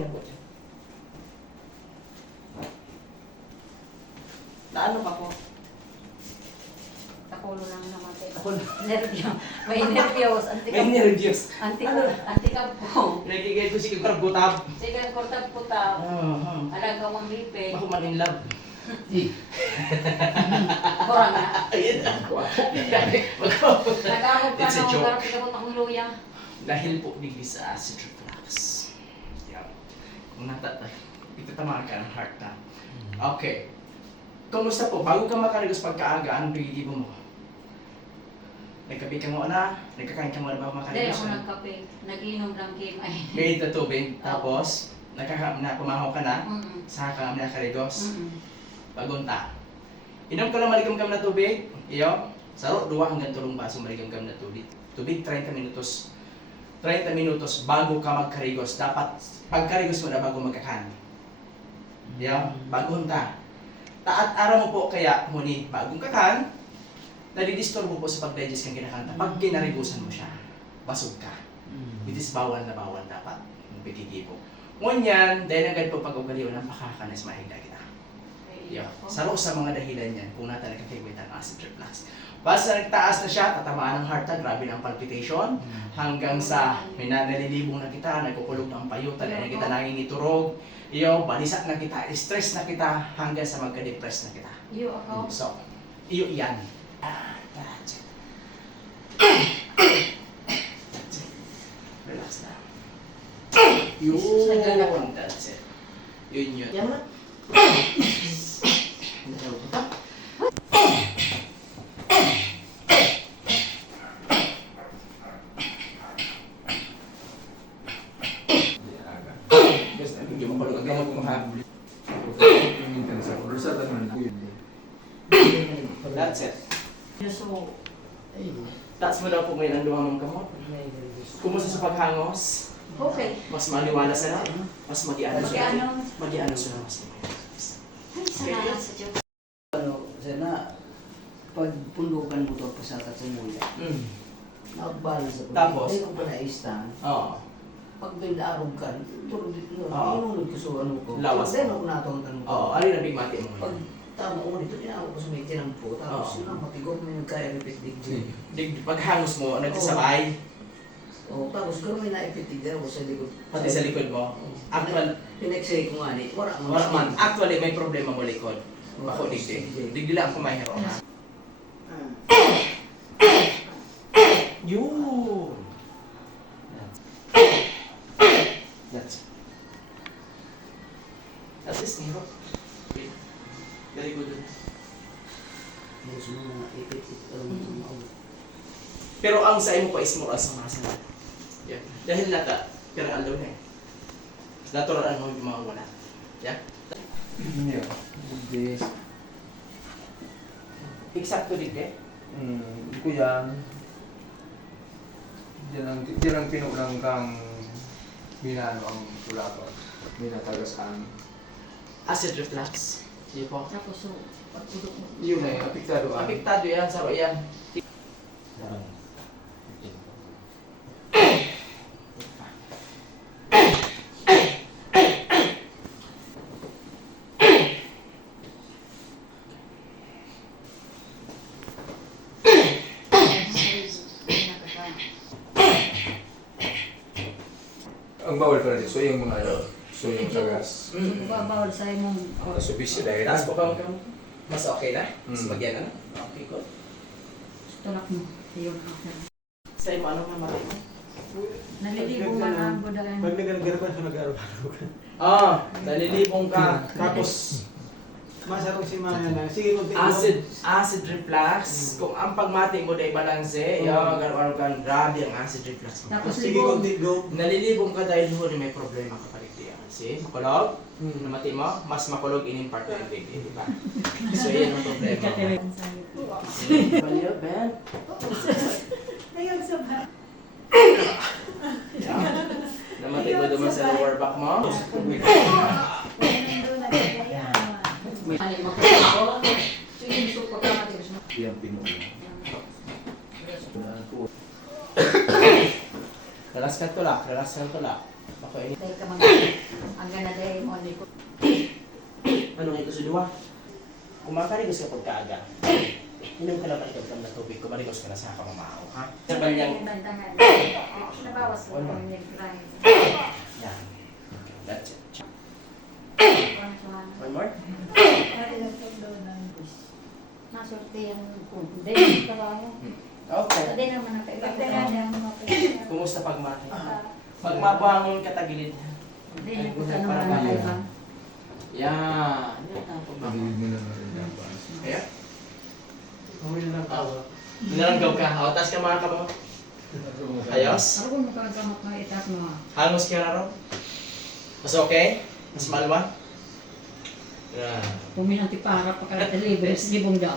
na po. Naano ka po? Takulo lang namatay. Takulo. Nervyo. May nervyos. May nervyos. Antikap po. Nagigay ko si Karbutab. Sige, kurtab-kutab. Alagang ang lipe. Ako man in love. Kurang na. Ayun na. Nag-amog ka It's a na. joke. Garap ikabot akong luya. Dahil po digdi sa acid reflux. Yeah. Kung ito tama ka ng heart na. Okay. Kumusta po? Bago ka makarigos pagkaaga, anong pagigibo mo? Nagkape ka mo na? Nagkakain ka mo na bago Dahil makarigos? ako nagkape. Nag-inom lang game ay. Gayit na tubig, tapos pumahaw ka na, saka ka na karigos. Pagunta. Inom ka lang maligam-gam na tubig, iyo. Saro, 2 hanggang 3 baso maligam-gam na tubig. Tubig 30 minutos. 30 minutos bago ka magkarigos. Dapat pagkarigos mo na bago magkakan. Iyo, bagunta. Taat araw mo po kaya ngunit bagong kakan, nadidisturbo po sa pag-digest kang kinakanta. Pag kinarigusan mo siya, basog ka. It is bawal na bawal dapat. Yung pikikipo. Ngunyan, dahil ang ganito pag-ugaliw ng pakakanas mahigda kita. Yeah. Saro sa mga dahilan yan kung nata nagkakibit ang acid reflux. Basta nagtaas na siya, tatamaan ng heart rate, grabe ng palpitation, hanggang sa may nalilibong na kita, nagkukulog ng payutan, na kita nangingiturog, iyo, balisak na kita, stress na kita, hanggang sa magka-depress na kita. Iyo ako. So, iyo yan. That's it. That's it. Relax na. Yun. That's it. Yun yun. Yaman. Basta, hindi mo palug ang gamot mo ha. That's it. So, That's mo daw po ngayon ang luha mong gamot. Kumusta sa paghangos? okay. Mas maliwala sa na? Mas mag-iano sa na? Mag-iano? Mag-iano sa na? Mas Ay, salamat sa Diyos. Ano, sana, pag pundukan mo ito pa sa katsumuya, nakabala sa pag- Tapos? Hindi ko pa na-istan. Oo. Pag doon naarog ka, turod dito, Oo. inunod ko sa ano ko. Lawas Then mo. ako natawag ko. Oo, ano yung nabigmati mo Pag ngayon? tama ko dito, tinawag ko sa may tinampo. Tapos Oo. yun ang matigok na yung kaya repeat Paghangos mo, nagsasabay, Oo, tapos gano'n may na-epitig din ako sa likod. pati sa likod mo. Actual, Pin-x-ray ko nga ni, wala man. Actually, may problema mo likod. Ako Oo, digdi. sige. Digdi lang ako mahiro ha. Yun! That's it. At least, niro. Very good. Tapos mga ipit-ipit ka lang sa mga Pero ang sa imo pa is moral sa mga sanat. Yeah. Dahil nata, pero alaw na eh. Natural ang mga wala. Yeah? Yeah. This. Eksakto din eh. Hindi ko yan. Diyan ang pinulang kang binano ang tulaton. Binatagas ang. Acid reflux. Di po. Tapos, so, pagpudok mo. Yun eh, apektado ang. Apektado yan, saro yan. Ang bawal pa rin. So yung mga ano. So yung sa gas. Bawal sa imong So bisyo dahil. Taas po ka mo. Mas okay na? Mas Mm. magyan na? Okay, good. tulak mo. Iyon. Sa imo, anong namatay mo? Nalilibo man ang budagan. Pag nag-arapan sa nag-arapan. Ah, nalilibong ka. Tapos, Masarong si Maya na. Sige, acid reflux. Kung ang pagmati mo dahil balanse, yung gano'n kan grabe ang acid reflux mo. Tapos Sige, libong. konti, go. Nalilibong ka dahil huli may problema ka palit diyan. See? Makulog? Namati mo? Mas makulog in part ng baby, di ba? So, yan ang problema mo. Baliw, Ben. Ayun sa ba? Yeah. Namati mo naman sa lower back mo. Ano yung magkakaroon? So, yung gusto ko pagkamatay mo. Yan pinulang. Relax ka tulak, relax ka tulak. Okay. Dahil ka mag Ano nga ito sa duwa? Kumakarigos ka pagkaaga. Inom ka na malikam na tubig, kumarigos ka na sa kamamao, ha? Sabal yan. Nabawas ko ng nag-grind. Yan. Okay, that's it. One. One more? Nasorte yung hindi. Trabaho. Okay. Hindi naman nakaiba. Kumusta pagmati? Pag mabangon ka tagilid. Hindi na ko naman nakaiba. Yan. Yan ang pagbangon. Pagigid mo na rin ang baas. Kaya? Mamili lang tawa. Nalanggaw ka. O, tas ka mga kamo. Ayos? Ako kung makagamot na itak mo. Hangos ka na rin? Mas okay? Mas malwa? Yan. Puminanti para pagka-deliver sa libong daw.